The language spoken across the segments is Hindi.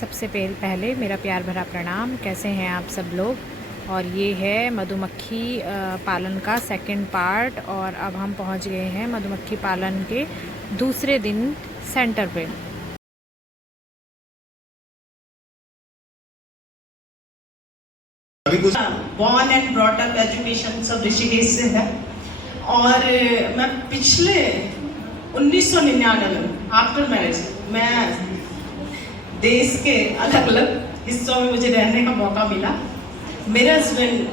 सबसे पहले मेरा प्यार भरा प्रणाम। कैसे हैं आप सब लोग। और ये है मधुमक्खी पालन का सेकंड पार्ट, और अब हम पहुंच गए हैं मधुमक्खी पालन के दूसरे दिन सेंटर पे। Born and brought up education सब ऋषिकेश से है। और मैं पिछले 1999 आफ्टर मैरिज मैं देश के अलग अलग हिस्सों में मुझे रहने का मौका मिला। मेरे हस्बैंड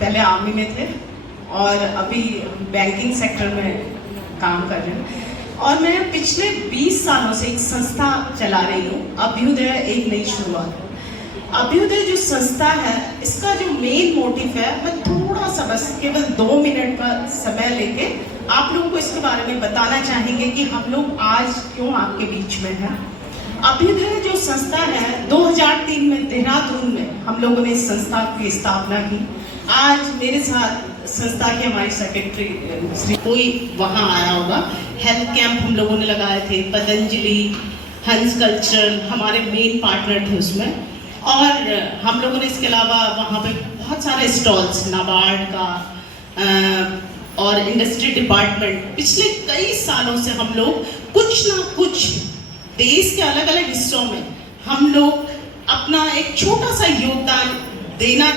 पहले आर्मी में थे और अभी बैंकिंग सेक्टर में काम कर रहे हैं। और मैं पिछले 20 सालों से एक संस्था चला रही हूँ, अभ्युदय एक नई शुरुआत। अभ्युदय जो संस्था है, इसका जो मेन मोटिव है, मैं थोड़ा सा बस केवल 2 मिनट का समय लेके आप लोगों को इसके बारे में बताना चाहेंगे कि हम लोग आज क्यों आपके बीच में हैं। अभ्युदय जो संस्था है, 2003 में देहरादून में हम लोगों ने इस संस्था की स्थापना की। आज मेरे साथ संस्था के हमारी सेक्रेटरी कोई वहाँ आया होगा। हेल्थ कैंप हम लोगों ने लगाए थे, पतंजलि, हंस कल्चरल हमारे मेन पार्टनर थे उसमें। और हम लोगों ने इसके अलावा वहाँ पे बहुत सारे स्टॉल्स, नाबार्ड का और इंडस्ट्री डिपार्टमेंट, पिछले कई सालों से हम लोग कुछ ना कुछ देश के अलग अलग हिस्सों में हम लोग अपना एक छोटा सा योगदान देना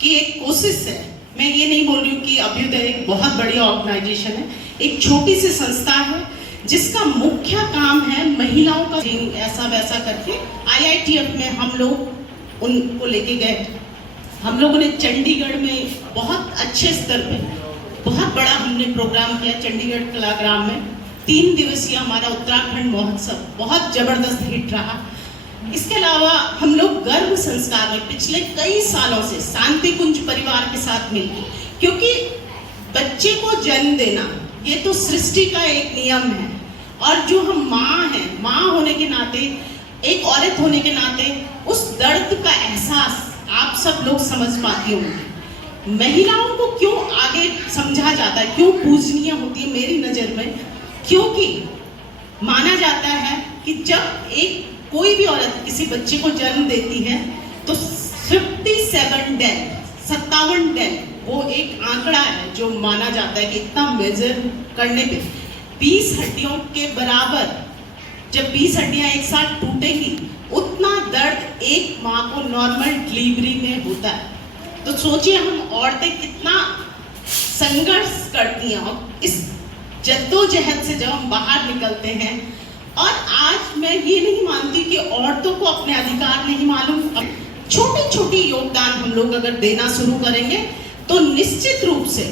की एक कोशिश है। मैं ये नहीं बोल रही हूँ कि अभ्युदय एक बहुत बड़ी ऑर्गेनाइजेशन है, एक छोटी सी संस्था है जिसका मुख्य काम है महिलाओं का ऐसा वैसा करके। IITF में हम लोग उनको लेके गए। हम लोगों ने चंडीगढ़ में बहुत अच्छे स्तर पे बहुत बड़ा हमने प्रोग्राम किया। चंडीगढ़ कलाग्राम में 3 दिवसीय हमारा उत्तराखंड महोत्सव बहुत जबरदस्त हिट रहा। इसके अलावा हम लोग गर्भ संस्कार में पिछले कई सालों से शांति कुंज परिवार के साथ मिलकर, क्योंकि बच्चे को जन्म देना ये तो सृष्टि का एक नियम है, और जो हम माँ हैं, माँ होने के नाते, एक औरत होने के नाते उस दर्द का एहसास आप सब लोग समझ पाते होंगे। महिलाओं को क्यों आगे समझा जाता है, क्यों पूजनीय होती है मेरी नज़र में, क्योंकि माना जाता है कि जब एक कोई भी औरत किसी बच्चे को जन्म देती है तो 57 डेथ वो एक आंकड़ा है जो माना जाता है कि इतना मेजर करने पे 20 हड्डियों के बराबर, जब 20 हड्डियां एक साथ टूटेंगी उतना दर्द एक माँ को नॉर्मल डिलीवरी में होता है। तो सोचिए हम औरतें कितना संघर्ष करती हैं, और इस जद्दोजहद से जब हम बाहर निकलते हैं। और आज मैं ये नहीं मानती कि औरतों को अपने अधिकार नहीं मालूम। छोटी छोटी योगदान हम लोग अगर देना शुरू करेंगे तो निश्चित रूप से,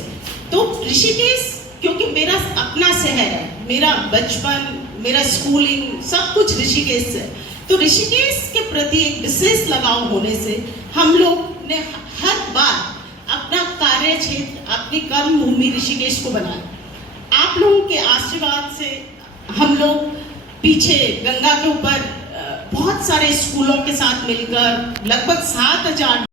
तो ऋषिकेश क्योंकि मेरा अपना शहर है, मेरा बचपन, मेरा स्कूलिंग सब कुछ ऋषिकेश से, तो ऋषिकेश के प्रति एक विशेष लगाव होने से हम लोग ने हर बार अपना कार्य क्षेत्र, अपनी कर्म भूमि ऋषिकेश को बनाया। आप लोगों के आशीर्वाद से हम लोग पीछे गंगा के ऊपर बहुत सारे स्कूलों के साथ मिलकर लगभग 7000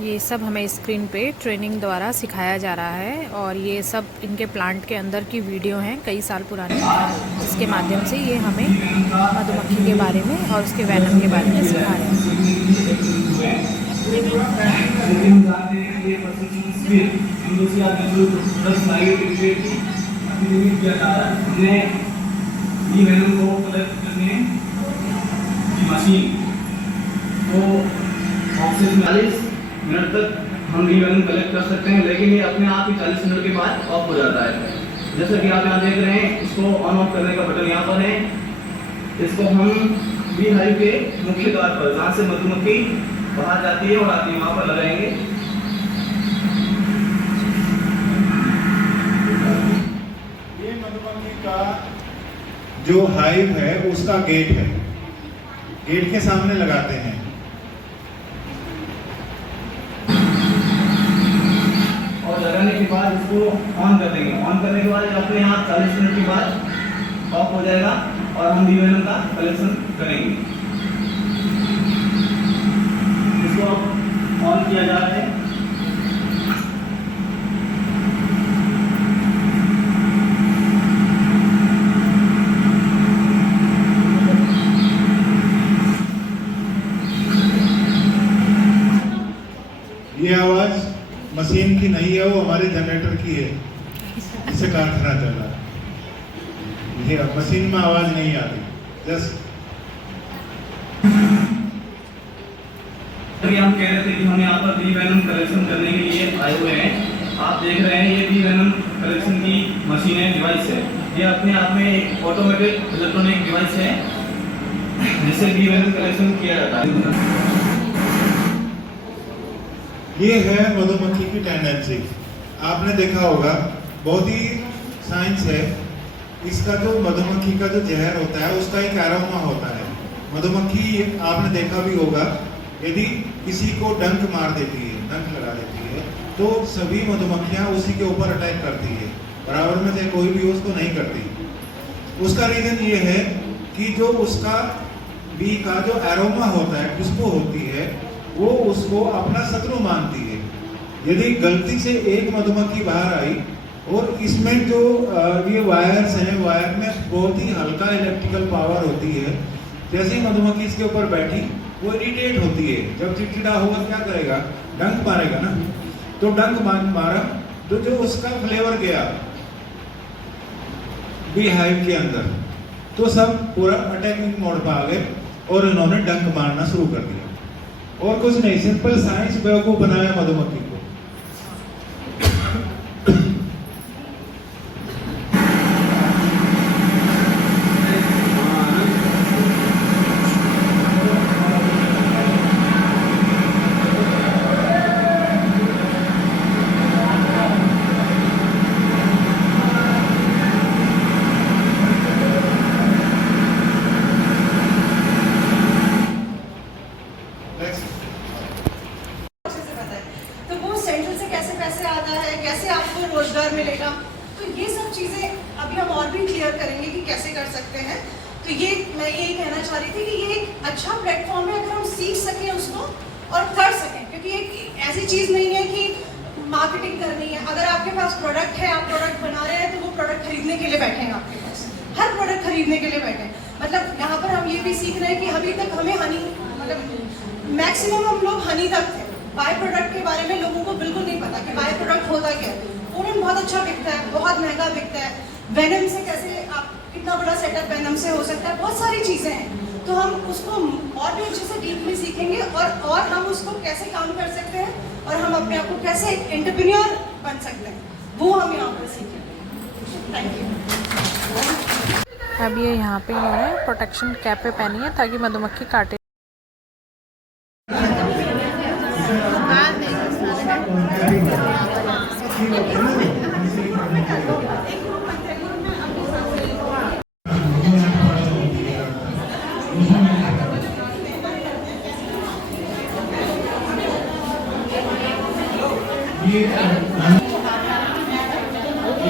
ये सब हमें स्क्रीन पे ट्रेनिंग द्वारा सिखाया जा रहा है, और ये सब इनके प्लांट के अंदर की वीडियो हैं कई साल पुरानी, जिसके माध्यम से ये हमें मधुमक्खी के बारे में और उसके वैनम के बारे में सिखा रहे हैं। मिनट तक हम रीवैल्यूम कलेक्ट कर सकते हैं, लेकिन ये अपने आप ही 40 मिनट के बाद ऑफ हो जाता है। जैसा कि आप यहाँ देख रहे हैं, इसको ऑन ऑफ करने का बटन यहाँ पर है। इसको हम बी हाइव के मुख्य द्वार पर, जहाँ से मधुमक्खी बाहर जाती है और आती है, वहाँ पर लगाएंगे। ये मधुमक्खी का जो हाइव है उसका गेट है, गेट के सामने लगाते हैं। और लगाने के बाद इसको ऑन कर देंगे। ऑन करने के बाद अपने आप 40 मिनट के बाद ऑफ हो जाएगा और हम वीवेनम का कलेक्शन करेंगे। इसको ऑन किया जा रहा है। ये आवाज मशीन की नहीं है, वो हमारे जनरेटर की है, इससे कारखाना चल रहा है। ये मशीन में आवाज नहीं आती। जस्ट अभी हम कह रहे थे कि हम यहाँ पर वीवेनम कलेक्शन करने के लिए आए हुए हैं। आप देख रहे हैं ये वीवेनम कलेक्शन की मशीन है, डिवाइस है। ये अपने आप में एक ऑटोमेटिक इलेक्ट्रॉनिक डिवाइस है जिससे वीवेनम कलेक्शन किया जाता है। ये है मधुमक्खी की टेंडेंसी। आपने देखा होगा, बहुत ही साइंस है। इसका जो मधुमक्खी का जो जहर होता है उसका एक एरोमा होता है। मधुमक्खी आपने देखा भी होगा, यदि किसी को डंक मार देती है, डंक लगा देती है, तो सभी मधुमक्खियां उसी के ऊपर अटैक करती है। बराबर में से कोई भी उसको नहीं करती। उसका रीजन ये है कि जो उसका बी का जो एरोमा होता है, खुशबू होती है, वो उसको अपना शत्रु मानती है। यदि गलती से एक मधुमक्खी बाहर आई और इसमें जो ये वायर्स हैं, वायर में बहुत ही हल्का इलेक्ट्रिकल पावर होती है। जैसे ही मधुमक्खी इसके ऊपर बैठी, वो इरिटेट होती है। जब चिड़चिड़ा होगा क्या करेगा? डंक मारेगा ना। तो डंक मारा तो जो उसका फ्लेवर गया बी हाइव के अंदर, तो सब पूरा अटैकिंग मोड पर आ गए और इन्होंने डंक मारना शुरू कर दिया। और कुछ नहीं, सिंपल साइंस बेवकूफ बनाया मधुमक्खी को। तो वो सेंट्रल से कैसे पैसे आता है, कैसे आपको रोजगार मिलेगा, तो ये सब चीज़ें अभी हम और भी क्लियर करेंगे कि कैसे कर सकते हैं। तो ये मैं यही कहना चाह रही थी कि ये एक अच्छा प्लेटफॉर्म है, अगर हम सीख सकें उसको और कर सकें, क्योंकि एक ऐसी चीज़ नहीं है कि मार्केटिंग करनी है। अगर आपके पास प्रोडक्ट है, आप प्रोडक्ट बना रहे हैं, तो वो प्रोडक्ट खरीदने के लिए बैठे हैं आपके पास, हर प्रोडक्ट खरीदने के लिए बैठे हैं। मतलब यहाँ पर हम ये भी सीख रहे हैं कि अभी तक हमें हनी, मतलब मैक्सिमम हम लोग हनी तक थे। बाय प्रोडक्ट के बारे में लोगों को बिल्कुल नहीं पता कि बाय प्रोडक्ट होता क्या है। पूरन बहुत अच्छा बिकता है, बहुत महंगा बिकता है। वेनम से कैसे आप, कितना बड़ा सेटअप वेनम से हो सकता है, बहुत सारी चीज़ें हैं। तो हम उसको और भी अच्छे से डीपली सीखेंगे और हम उसको कैसे काम कर सकते हैं और हम अपने आप को कैसे एक एंटरप्रेन्योर बन सकते हैं, वो हम यहाँ पर सीखेंगे। Thank you. अब ये यहाँ पे इन्होंने प्रोटेक्शन कैप पहनी है ताकि मधुमक्खी काटे।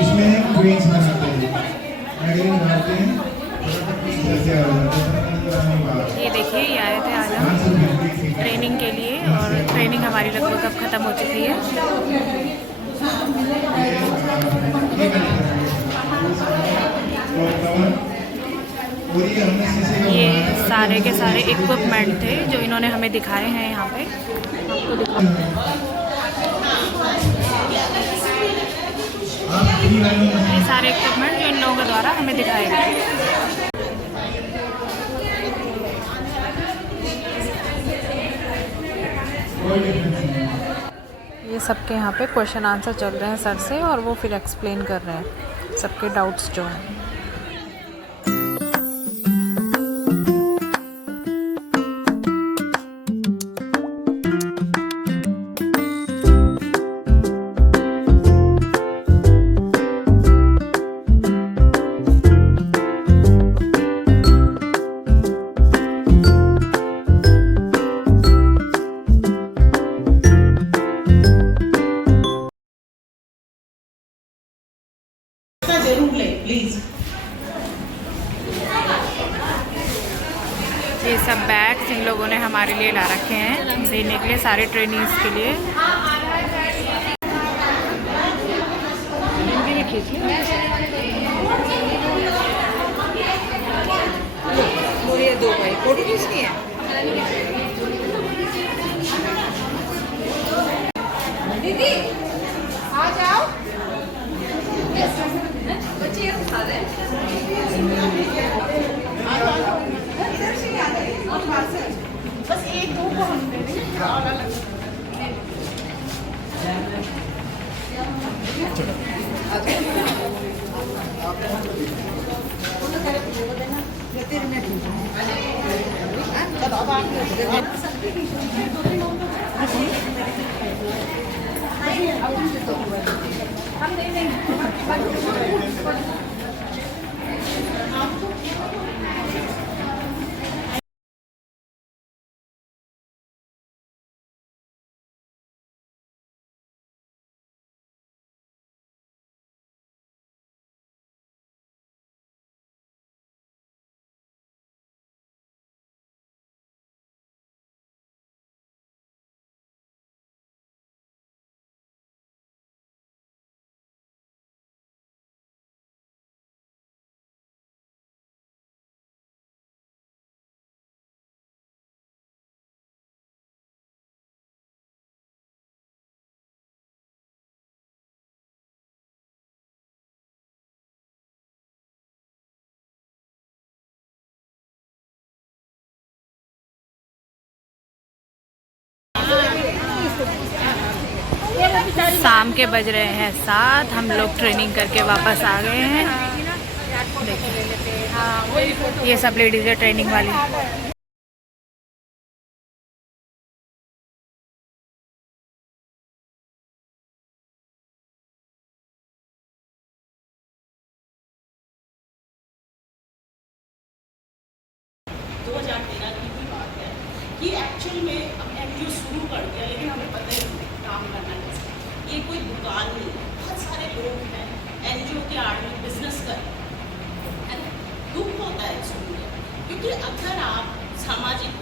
इसमें क्वींस बनाते हैं, एडिंग डालते हैं, जैसे ये देखिए, ये आए थे आज हम ट्रेनिंग के लिए और ट्रेनिंग हमारी लगभग अब ख़त्म हो चुकी है। ये सारे के सारे इक्विपमेंट थे जो इन्होंने हमें दिखाए हैं यहाँ पे, आपको दिखा। ये सारे इक्विपमेंट जो इन लोगों के द्वारा हमें दिखाए गए। ये सबके यहाँ पे क्वेश्चन आंसर चल रहे हैं सर से, और वो फिर एक्सप्लेन कर रहे हैं सबके डाउट्स जो हैं। जरूर लें प्लीज। ये सब बैग्स इन लोगों ने हमारे लिए ला रखे हैं देने के लिए, सारे ट्रेनिंग्स के लिए। ये दो भाई फोटो खींचनी है। दीदी आ जाओ, बच्चे ये खा रहे हैं। इधर से आ जाइए, बस एक दो को हम दे देंगे और अलग शाम के बज रहे हैं 7, हम लोग ट्रेनिंग करके वापस आ गए हैं। देखिए ये सब लेडीज है ट्रेनिंग वाली। कि एक्चुअल में अब एनजीओ शुरू कर दिया, लेकिन हमें पता ही नहीं काम करना कैसे। ये कोई दुकान नहीं है, बहुत सारे लोग हैं एनजीओ के आड़ में बिजनेस कर, है ना। दुख होता है सुन के, क्योंकि अगर आप सामाजिक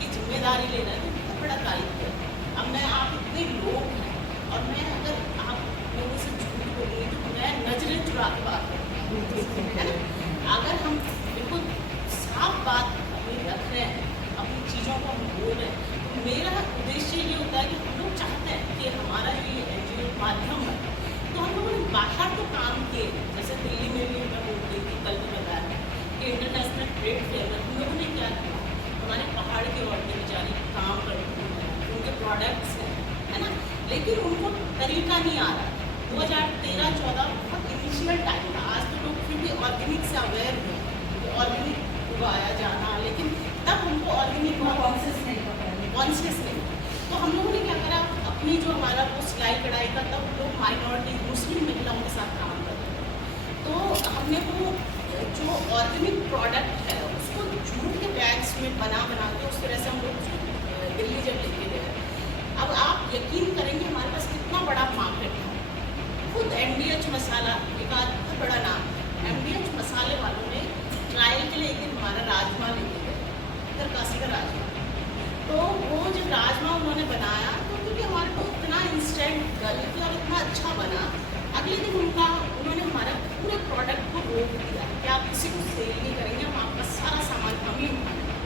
की जिम्मेदारी ले रहे हैं तो बहुत बड़ा दायित्व है। अब मैं आप इतने लोग हैं और मैं अगर आप लोगों से झूठ बोलूँगी तो मैं नजरें चुरा के बात करूँगी, है ना। अगर हम बिल्कुल साफ बात अपनी रख रहे हैं, अपनी चीज़ों को हम बोल रहे हैं, तो मेरा उद्देश्य ये होता है कि हम लोग चाहते हैं कि हमारा जो ये एनजीओ माध्यम है, तो हम लोगों ने बाहर तो काम किए, जैसे दिल्ली में भी मैं बोल रही थी, कल भी बताया कि इंटरनेशनल ट्रेड फेयर में हम लोगों ने क्या किया, हमारे पहाड़ की औरतें बेचारी काम करती हैं, उनके प्रोडक्ट्स हैं, है ना, लेकिन उनको तरीका नहीं आ रहा। 2013-14 बहुत इनिशियल टाइम था। आज तो लोग फिर भी ऑर्गेनिक से अवेयर हुए, ऑर्गेनिक उगाया जाना, लेकिन तब हमको ऑर्गेनिक कॉन्शियस नहीं, तो हम लोगों ने क्या करा, अपनी जो हमारा वो सिलाई कढ़ाई का, तब लोग माइनॉरिटी मुस्लिम महिलाओं के साथ काम करते थे, तो हमने वो जो ऑर्गेनिक प्रोडक्ट है उसको जूट के बैग्स में बना के उस तरह से हम लोग दिल्ली जब लेके गए, अब आप यकीन करेंगे हमारे पास कितना बड़ा मार्केट है। खुद MDH मसाला एक बहुत बड़ा नाम है, MDH मसाले वालों ने ट्रायल के लिए एक दिन हमारा राजमा लेके गए, उत्तरकाशी का राजमा। तो वो जब राजमा उन्होंने बनाया तो क्योंकि हमारे को इतना इंस्टेंट गल के और इतना अच्छा बना, अगले दिन उन्होंने हमारा पूरे प्रोडक्ट को रोक दिया कि आप किसी को सेल नहीं करेंगे, हम आपका सारा सामान हम ही उठाएंगे।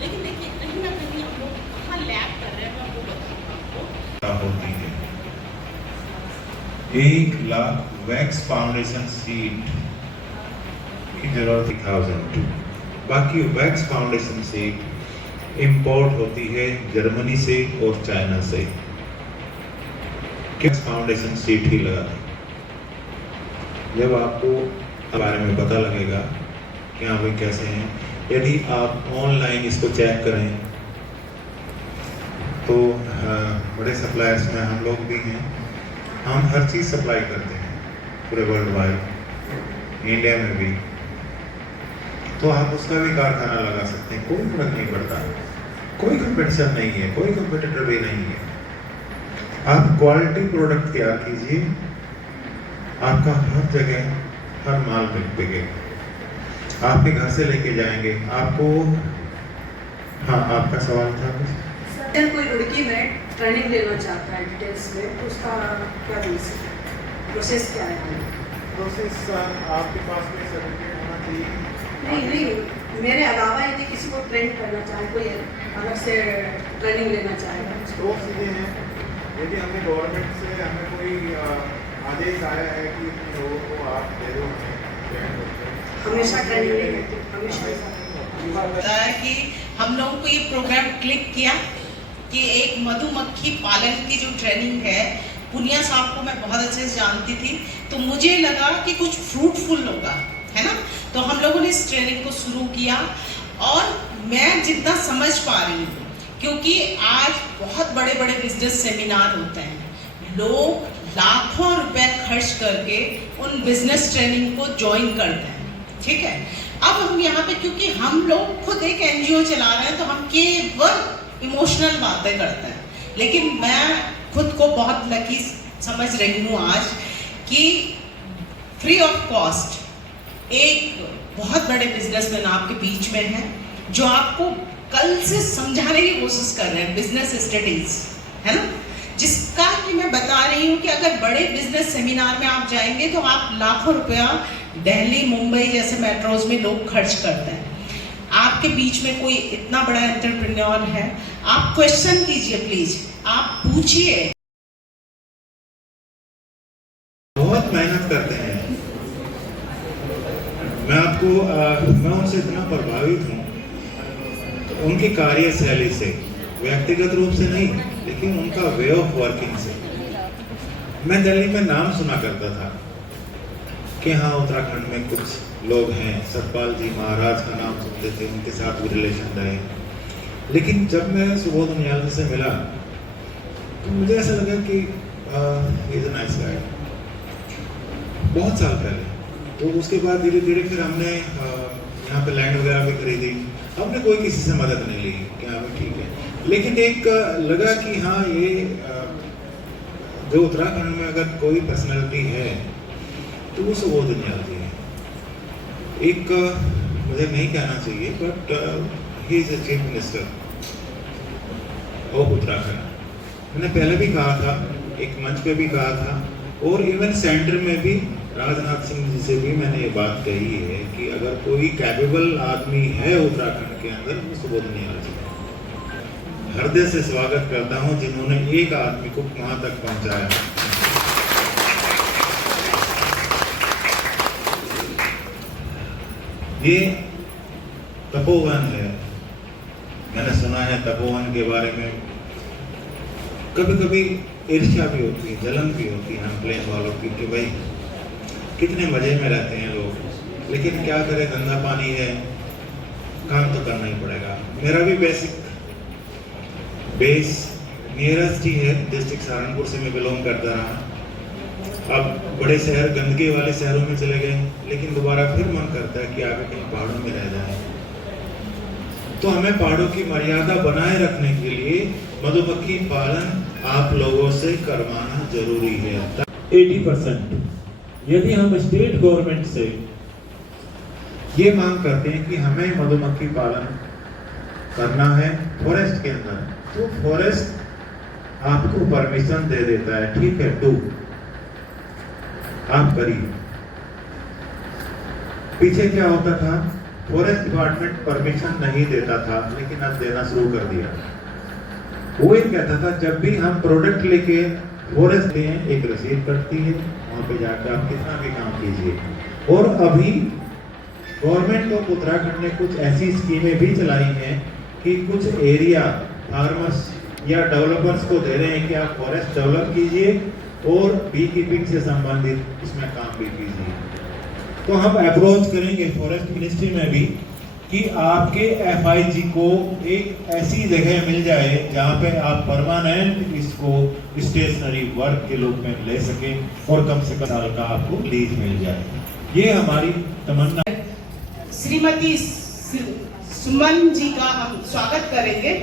लेकिन देखिए कहीं ना कहीं हम लोग कहाँ लैग कर रहे हैं, मैं वो बताऊँगा आपको। 1 लाख वैक्स फाउंडेशन सीट की जरूरत 1002, बाकी वैक्स फाउंडेशन सीट इंपोर्ट होती है जर्मनी से और चाइना से। किस फाउंडेशन सीट ही लगा, जब आपको बारे में पता लगेगा कि हाँ भाई कैसे हैं, यदि आप ऑनलाइन इसको चेक करें तो बड़े सप्लायर्स में हम लोग भी हैं, हम हर चीज़ सप्लाई करते हैं पूरे वर्ल्ड वाइड, इंडिया में भी, तो आप उसका भी कारखाना लगा सकते हैं, कोई फर्क नहीं पड़ता, कोई कंपटीशन नहीं है, कोई कंपटीटर भी नहीं है। आप क्वालिटी प्रोडक्ट तैयार कीजिए, आपका हर जगह हर माल बिकेगा, आपके घर से लेके जाएंगे, आपको हाँ, आपका सवाल था कुछ? अगर कोई लड़की में ट्रेनिंग लेना चाहता है डिटेल्स में तो उसका क्या प्रोसेस क्या है? प्रोसेस आपके पास में सर्टिफिकेट होना चाहिए। नहीं, मेरे अलावा यदि किसी को ट्रेन करना चाहे, कोई अलग से ट्रेनिंग लेना चाहेगा, दो चीज़ें हैं। यदि हमें गवर्नमेंट से हमें कोई आदेश आया है कि इन लोगों को आप दे दो, हमेशा ट्रेनिंग नहीं होती, हमेशा ऐसा बताया कि हम लोगों को ये प्रोग्राम क्लिक किया कि एक मधुमक्खी पालन की जो ट्रेनिंग है, पुनिया साहब को मैं बहुत अच्छे से जानती थी, तो मुझे लगा कि कुछ फ्रूटफुल होगा, है ना। तो हम लोगों ने इस ट्रेनिंग को शुरू किया और मैं जितना समझ पा रही हूँ, क्योंकि आज बहुत बड़े बड़े बिजनेस सेमिनार होते हैं, लोग लाखों रुपए खर्च करके उन बिजनेस ट्रेनिंग को ज्वाइन करते हैं, ठीक है। अब हम यहाँ पे, क्योंकि हम लोग खुद एक एनजीओ चला रहे हैं, तो हम केवल इमोशनल बातें करते हैं, लेकिन मैं खुद को बहुत लकी समझ रही हूँ आज कि फ्री ऑफ कॉस्ट एक बहुत बड़े बिजनेसमैन आपके बीच में है, जो आपको कल से समझाने की कोशिश कर रहे हैं बिजनेस स्टडीज, है ना, जिसका कि मैं बता रही हूँ कि अगर बड़े बिजनेस सेमिनार में आप जाएंगे तो आप लाखों रुपया दिल्ली, मुंबई जैसे मेट्रोज में लोग खर्च करते हैं। आपके बीच में कोई इतना बड़ा एंटरप्रेन्योर है, आप क्वेश्चन कीजिए प्लीज, आप पूछिए। बहुत मेहनत करते हैं। मैं उनसे इतना प्रभावित हूँ उनकी कार्यशैली से, व्यक्तिगत रूप से नहीं, लेकिन उनका वे ऑफ वर्किंग से। मैं दिल्ली में नाम सुना करता था कि हाँ, उत्तराखंड में कुछ लोग हैं, सतपाल जी महाराज का नाम सुनते थे, उनके साथ भी रिलेशन रहे। लेकिन जब मैं सुबोध उनियाल जी से मिला तो मुझे ऐसा लगा कि इज अ नाइस गाय। बहुत साल पहले, तो उसके बाद धीरे धीरे फिर हमने यहाँ पे लैंड वगैरह भी खरीदी। हमने कोई किसी से मदद नहीं ली, क्या ठीक है, लेकिन एक लगा कि हाँ, ये जो उत्तराखंड में अगर कोई पर्सनैलिटी है तो वो सुबोध उनियाल जी है। एक मुझे नहीं कहना चाहिए, but he is a chief minister of Uttarakhand. मैंने पहले भी कहा था, एक मंच पे भी कहा था, और इवन सेंटर में भी राजनाथ सिंह जी से भी मैंने ये बात कही है कि अगर कोई कैपेबल आदमी है उत्तराखंड के अंदर, वो सुबोध उनियाल जी है। हृदय से स्वागत करता हूँ जिन्होंने एक आदमी को वहां तक पहुंचाया। ये तपोवन है, मैंने सुना है तपोवन के बारे में। कभी कभी ईर्ष्या भी होती है, जलन भी होती है हम प्लेन वालों की कि भाई कितने मजे में रहते हैं लोग, लेकिन क्या करें, धंधा पानी है, काम तो करना ही पड़ेगा। मेरा भी बेस नियरेस्ट ही है, डिस्ट्रिक्ट सहारनपुर से मैं बिलोंग करता रहा। अब बड़े शहर, गंदगी वाले शहरों में चले गए, लेकिन दोबारा फिर मन करता है कि आगे कहीं पहाड़ों में रह जाए। तो हमें पहाड़ों की मर्यादा बनाए रखने के लिए मधुमक्खी पालन आप लोगों से करवाना जरूरी है। 80% यदि हम स्टेट गवर्नमेंट से ये मांग करते हैं कि हमें मधुमक्खी पालन करना है फॉरेस्ट के अंदर, तो फॉरेस्ट आपको परमिशन दे देता है, ठीक है, डू, आप करिए। पीछे क्या होता था, फॉरेस्ट डिपार्टमेंट परमिशन नहीं देता था, लेकिन अब देना शुरू कर दिया। वो ये कहता था जब भी हम प्रोडक्ट लेके फॉरेस्ट लें, एक रसीद कटती है, वहां पे जाकर आप कितना भी काम कीजिए। और अभी गवर्नमेंट ऑफ उत्तराखंड ने कुछ ऐसी स्कीमें भी चलाई हैं कि कुछ एरिया फार्मर्स या डेवलपर्स को दे रहे हैं कि आप फॉरेस्ट डेवलप कीजिए और बी कीपिंग से संबंधित इसमें काम भी कीजिए। तो हम अप्रोच करेंगे फॉरेस्ट मिनिस्ट्री में भी कि आपके FIG को एक ऐसी जगह मिल जाए जहाँ पे आप परमानेंट इसको स्टेशनरी वर्क के रूप में ले सकें और कम से कम साल का आपको लीज मिल जाए। ये हमारी तमन्ना। श्रीमती सुमन जी का हम स्वागत करेंगे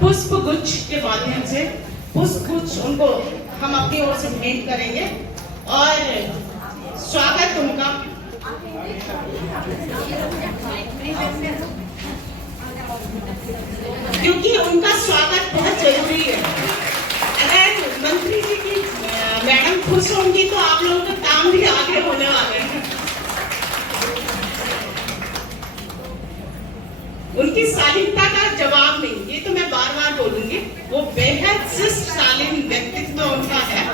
पुष्प गुच्छ के माध्यम से। पुष्प गुच्छ उनको हम अपनी ओर से भेंट करेंगे और स्वागत उनका क्योंकि उनका स्वागत बहुत जरूरी है। अगर मंत्री जी की मैडम खुश होंगी तो आप लोगों का काम भी आगे होने वाले हैं। उनकी शालीनता का जवाब नहीं, ये तो मैं बार बार बोलूंगी, वो बेहद शिष्ट शालीन व्यक्तित्व उनका है।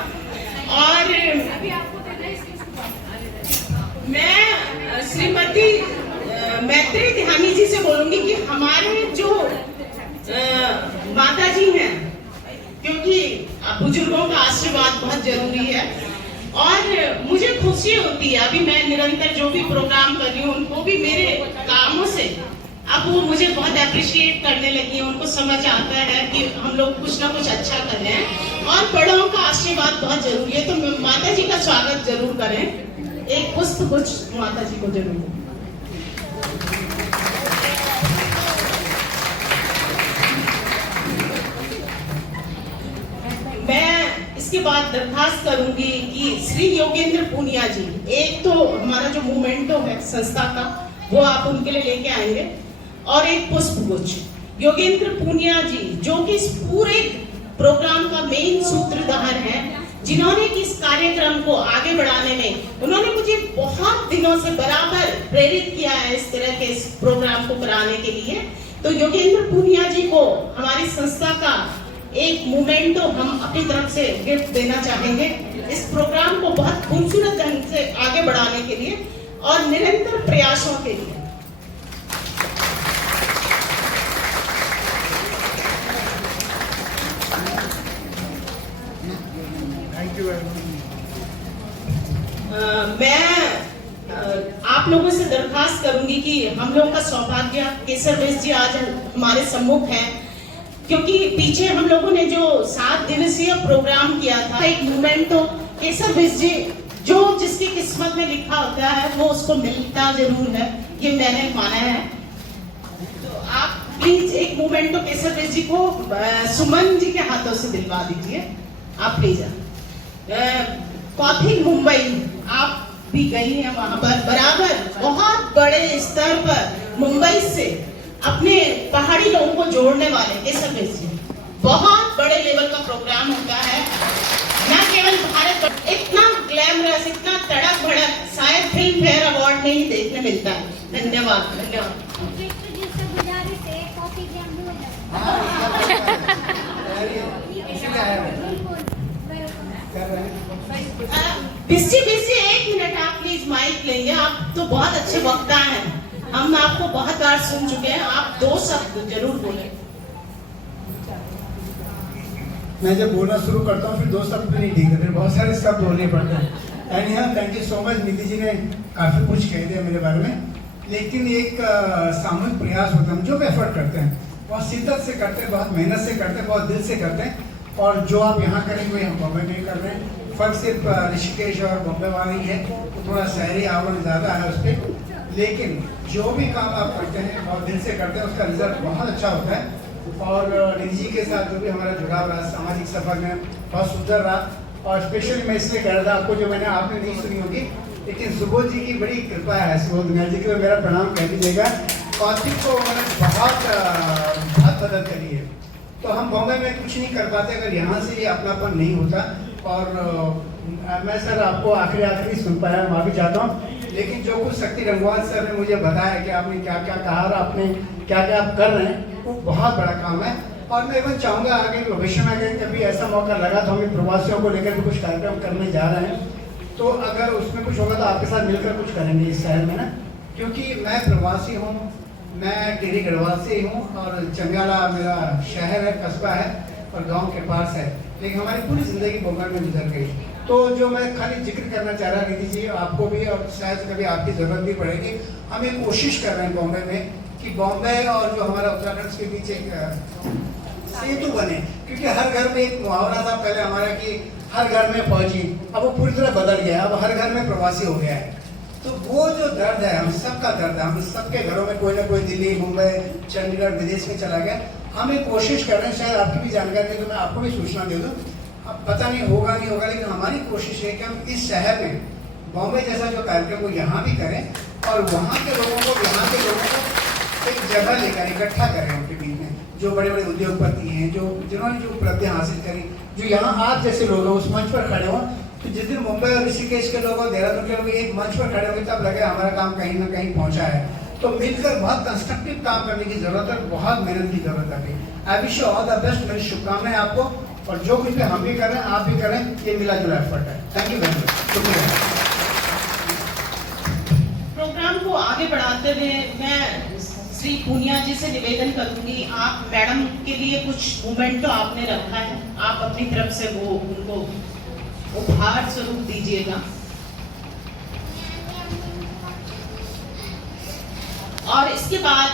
और मैं श्रीमती मैत्री ध्यानी जी से बोलूंगी कि हमारे जो माता जी हैं, क्योंकि बुजुर्गों का आशीर्वाद बहुत जरूरी है और मुझे खुशी होती है, अभी मैं निरंतर जो भी प्रोग्राम कर रही हूँ उनको भी मेरे कामों से अब वो मुझे बहुत अप्रिशिएट करने लगी है। उनको समझ आता है कि हम लोग कुछ ना कुछ अच्छा कर रहे हैं और बड़ों का आशीर्वाद बहुत जरूरी है। तो माता जी का स्वागत जरूर करें, एक पुष्प गुच्छ माता जी को जरूर। मैं इसके बाद दरखास्त करूंगी कि श्री योगेंद्र पूनिया जी, एक तो हमारा जो मोमेंटो है संस्था का वो आप उनके लिए लेके आएंगे, और एक पुष्प गुच्छ। योगेंद्र पूनिया जी जो कि इस पूरे प्रोग्राम का मेन सूत्रधार है, जिन्होंने कि इस कार्यक्रम को आगे बढ़ाने में उन्होंने मुझे बहुत दिनों से बराबर प्रेरित किया है इस तरह के इस प्रोग्राम को कराने के लिए। तो योगेंद्र पूनिया जी को हमारी संस्था का एक मोमेंटो हम अपनी तरफ से गिफ्ट देना चाहेंगे, इस प्रोग्राम को बहुत खूबसूरत ढंग से आगे बढ़ाने के लिए और निरंतर प्रयासों के लिए। Thank you very much. मैं आप लोगों से दरखास्त करूंगी कि हम लोगों का सौभाग्य केसर बेस जी आज हमारे सम्मुख हैं, क्योंकि पीछे हम लोगों ने जो 7 दिवसीय प्रोग्राम किया था, एक मोमेंटो केसर बेस जी जो जिसकी किस्मत में लिखा होता है वो उसको मिलता जरूर है, ये मैंने माना है। तो आप प्लीज एक मोमेंटो केसर बेस जी को सुमन जी के हाथों से दिलवा दीजिए, आप प्लीज। कॉफी मुंबई आप भी गई हैं वहां पर, बराबर बहुत बड़े स्तर पर मुंबई से अपने पहाड़ी लोगों को जोड़ने वाले केसर बेस जी, बहुत बड़े लेवल का प्रोग्राम होता है, न केवल भारत पर, इतना ग्लैमरस, इतना तड़क भड़क शायद फिल्म फेयर अवार्ड में ही देखने मिलता है। धन्यवाद, धन्यवाद। बिस्सी 1 मिनट आप प्लीज माइक लेंगे, आप तो बहुत अच्छे वक्ता हैं, हम आपको बहुत बार सुन चुके हैं, आप 2 शब्द जरूर बोलें। मैं जब बोलना शुरू करता हूँ फिर 2 शब्द में नहीं ठीक है, फिर बहुत सारे शब्द बोलने पड़ते हैं। एंड यहाँ थैंक यू सो मच, नीति जी ने काफ़ी कुछ कह दिया मेरे बारे में, लेकिन एक सामूहिक प्रयास होता है, हम जो भी एफर्ट करते हैं बहुत शिद्दत से करते हैं, बहुत मेहनत से करते हैं, बहुत दिल से करते हैं, और जो आप यहाँ करेंगे हम बॉम्बे में कर रहे हैं। फर्क सिर्फ ऋषिकेश और बॉम्बे वाली है, तो थोड़ा शहरी आवरण ज़्यादा है उस पर, लेकिन जो भी काम आप करते हैं बहुत दिल से करते हैं, उसका रिजल्ट बहुत अच्छा होता है। और निधि जी के साथ जो भी हमारा जुड़ाव रहा सामाजिक सफर में बहुत सुंदर रहा, और स्पेशली मैं इसलिए कह रहा था आपको, जो मैंने आपने नहीं सुनी होगी, लेकिन सुबोध जी की बड़ी कृपा है, सुबोध दुनिया जी को मेरा प्रणाम कह दीजिएगा। कौशिक को उन्होंने बहुत मदद करी है, तो हम बॉम्बे में कुछ नहीं कर पाते अगर यहाँ से ये अपनापन नहीं होता। और मैं सर आपको आखिरी सुन पाया, माफी चाहता हूँ, लेकिन जो कुछ शक्ति रंगवाल सर ने मुझे बताया कि आपने क्या क्या कहा और आपने क्या क्या आप कर रहे हैं, वो बहुत बड़ा काम है। और मैं even चाहूँगा आगे भविष्य में अगर कभी ऐसा मौका लगा तो हम प्रवासियों को लेकर भी कुछ कार्यक्रम करने जा रहे हैं, तो अगर उसमें कुछ होगा तो आपके साथ मिलकर कुछ करेंगे इस शहर में ना, क्योंकि मैं प्रवासी हूँ, मैं टिहरी गढ़वाल से ही हूँ, और चंदियाला मेरा शहर है, कस्बा है और गांव के पास है, लेकिन हमारी पूरी ज़िंदगी बॉम्बे में गुजर गई। तो जो मैं खाली जिक्र करना चाह रहा निधि जी, आपको भी और शायद कभी आपकी ज़रूरत भी पड़ेगी, हम एक कोशिश कर रहे हैं बॉम्बे में कि बॉम्बे और जो हमारा उत्तराखंड के बीच एक सेतु बने, क्योंकि हर घर में एक मुहावरा था पहले हमारा कि हर घर में फौजी, अब वो पूरी तरह बदल गया, अब हर घर में प्रवासी हो गया है। तो वो जो दर्द है, हम सबका दर्द है, हम सबके घरों में कोई ना कोई दिल्ली, मुंबई, चंडीगढ़, विदेश में चला गया। हम एक कोशिश कर रहे हैं, शायद आपकी भी जानकारी है तो मैं आपको भी सूचना दे दूँ, अब पता नहीं होगा नहीं होगा, लेकिन हमारी कोशिश है कि हम इस शहर में बॉम्बे जैसा जो कार्यक्रम वो यहाँ भी करें और वहाँ के लोगों को, यहाँ के लोगों को एक जगह लेकर इकट्ठा करें उनके बीच में, जो बड़े बड़े उद्योगपति हैं, जो जिन्होंने जो उपलब्धियाँ हासिल करी, जो यहाँ आप जैसे लोग हैं उस मंच पर खड़े हों। तो जिस दिन मुंबई और ऋषिकेश के लोग और देहरादून के लोग एक मंच पर खड़े होंगे तब लगे हमारा काम कहीं ना कहीं पहुँचा है। तो मिलकर बहुत कंस्ट्रक्टिव काम करने की जरूरत है, बहुत मेहनत की जरूरत है। I wish you all the best, मेरी शुभकामनाएं आपको, और जो कुछ हम भी कर रहे हैं आप भी करें, ये मिला जुला एफर्ट है। थैंक यू वेरी मच, शुक्रिया। प्रोग्राम को आगे बढ़ाते हुए मैं श्री पूनिया जी से निवेदन करूंगी, आप मैडम के लिए कुछ मूवमेंट तो आपने रखा है, आप अपनी तरफ से वो उनको उपहार स्वरूप दीजिएगा। और इसके बाद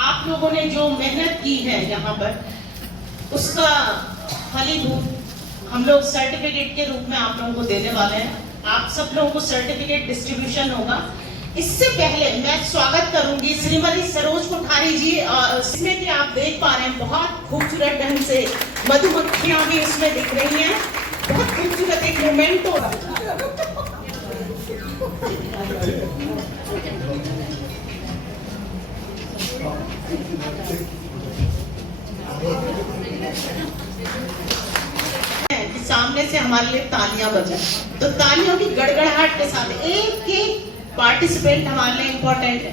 आप लोगों ने जो मेहनत की है यहाँ पर, उसका फलीभूत हम लोग सर्टिफिकेट के रूप में आप लोगों को देने वाले हैं। आप सब लोगों को सर्टिफिकेट डिस्ट्रीब्यूशन होगा। इससे पहले मैं स्वागत करूंगी श्रीमती सरोज कोठारी जी, इसमें कि आप देख पा रहे हैं बहुत खूबसूरत ढंग से मधुमक्खियां भी इसमें दिख रही हैं, बहुत खूबसूरत एक मोमेंट हो रहा है। सामने से हमारे लिए तालियां बजाएं, तो तालियों की गड़गड़ाहट के साथ एक एक पार्टिसिपेंट हमारे लिए इम्पोर्टेंट है।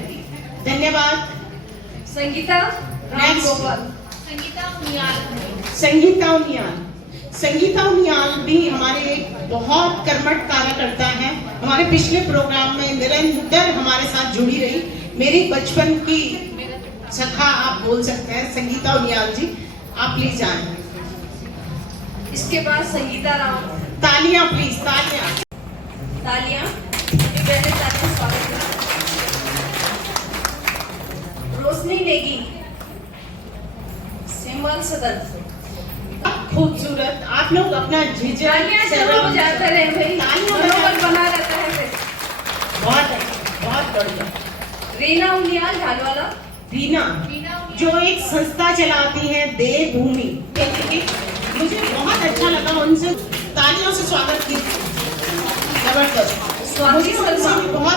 धन्यवाद। संगीता गोपाल, संगीता उनियाल भी हमारे बहुत कर्मठ कार्यकर्ता है, हमारे पिछले प्रोग्राम में निरंतर हमारे साथ जुड़ी रही, मेरी बचपन की सखा आप बोल सकते हैं संगीता उनियाल जी, आप प्लीज आए। इसके बाद संगीता राम। तालियां प्लीज, तालियां। स्वागत है। रोशनी नेगी, सिमल सदन। खूबसूरत, आप लोग अपना झिझक बजाते रहे भाई, मनोबल बना रहता है फिर। बहुत बढ़िया। रीना उनियाल झालवाला। रीना जो एक संस्था चलाती है देवभूमि, मुझे बहुत अच्छा लगा, उनसे तालियों से स्वागत कीजिए। जबरदस्त। स्वाति शर्मा बहुत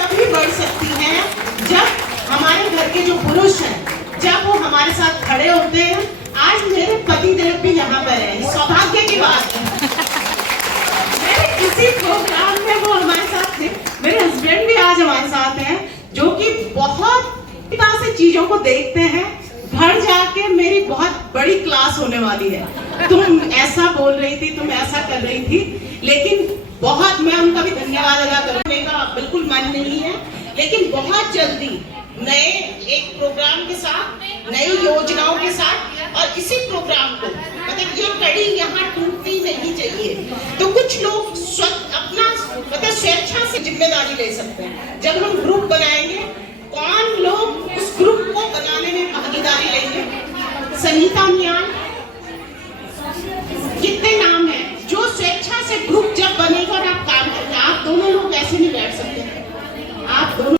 तभी बढ़ सकती है जब हमारे घर के जो पुरुष हैं, जब वो हमारे साथ खड़े होते हैं। आज मेरे पति देव भी यहाँ पर हैं, सौभाग्य की बात है। मेरे किसी प्रोग्राम में वो हमारे साथ थे, मेरे हस्बैंड भी आज हमारे साथ हैं, जो कि बहुत से चीजों को देखते हैं। घर जाके मेरी बहुत बड़ी क्लास होने वाली है, तुम ऐसा बोल रही थी, तुम ऐसा कर रही थी, लेकिन बहुत मैं उनका भी धन्यवाद अदा करने का बिल्कुल मन नहीं है, लेकिन बहुत जल्दी नए एक प्रोग्राम के साथ, नई योजनाओं के साथ, और इसी प्रोग्राम को मतलब ये कड़ी यहाँ टूटनी नहीं चाहिए। तो कुछ लोग अपना मतलब स्वेच्छा से जिम्मेदारी ले सकते हैं। जब हम ग्रुप बनाएंगे, कौन लोग उस ग्रुप को बनाने में भागीदारी लेंगे? संगीता उनियाल, कितने नाम हैं जो स्वेच्छा से ग्रुप जब बनेगा और आप काम करेंगे। आप दोनों लोग ऐसे नहीं बैठ सकते, आप दोनों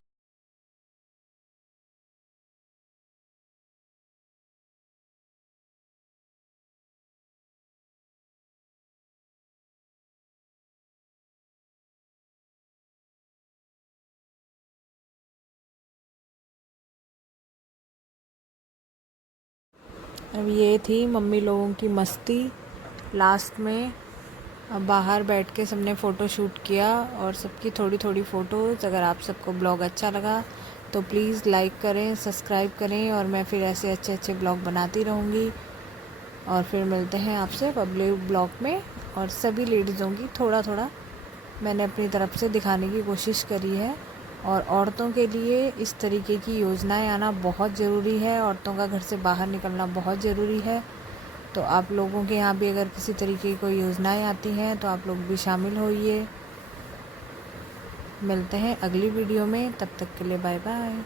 अब ये थी मम्मी लोगों की मस्ती लास्ट में। अब बाहर बैठ के सबने फ़ोटो शूट किया और सबकी थोड़ी थोड़ी फ़ोटोज़। अगर आप सबको ब्लॉग अच्छा लगा तो प्लीज़ लाइक करें, सब्सक्राइब करें और मैं फिर ऐसे अच्छे अच्छे ब्लॉग बनाती रहूँगी। और फिर मिलते हैं आपसे पब्लिक ब्लॉग में। और सभी लेडीज़ों की थोड़ा थोड़ा मैंने अपनी तरफ से दिखाने की कोशिश करी है। और औरतों के लिए इस तरीके की योजनाएं आना बहुत ज़रूरी है। औरतों का घर से बाहर निकलना बहुत ज़रूरी है। तो आप लोगों के यहाँ भी अगर किसी तरीके की कोई योजनाएं आती हैं तो आप लोग भी शामिल होइए। मिलते हैं अगली वीडियो में, तब तक के लिए बाय बाय।